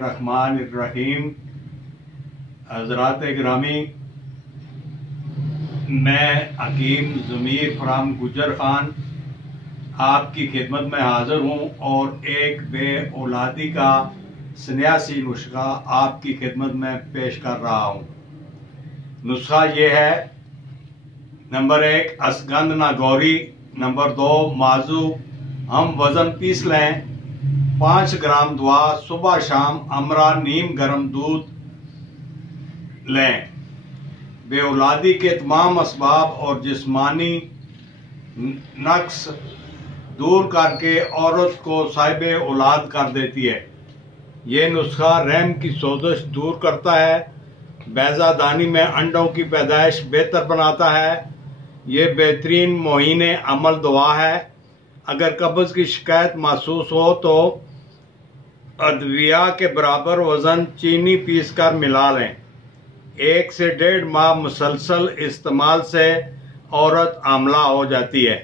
बिस्मिल्लाहिर्रहमानिर्रहीम। हज़रात गिरामी, मैं हकीम ज़मीर फ्राम गुजरखान आपकी खिदमत में हाज़िर हूँ और एक ओलादी का सन्यासी नुस्खा आपकी खिदमत में पेश कर रहा हूँ। नुस्खा ये है: नंबर 1 असगंध ना गौरी, नंबर 2 माजू। हम वज़न पीस लें। 5 ग्राम दुआ सुबह शाम अमरा नीम गर्म दूध लें। बेऔलादी के तमाम असबाब और जिस्मानी नक्स दूर करके औरत को साहिबे औलाद कर देती है। ये नुस्खा रहम की सोजिश दूर करता है, बैज़ादानी में अंडों की पैदाइश बेहतर बनाता है। ये बेहतरीन मोहीने अमल दुआ है। अगर कब्ज़ की शिकायत महसूस हो तो अदविया के बराबर वज़न चीनी पीस कर मिला लें। 1 से 1.5 माह मुसलसल इस्तेमाल से औरत आमला हो जाती है।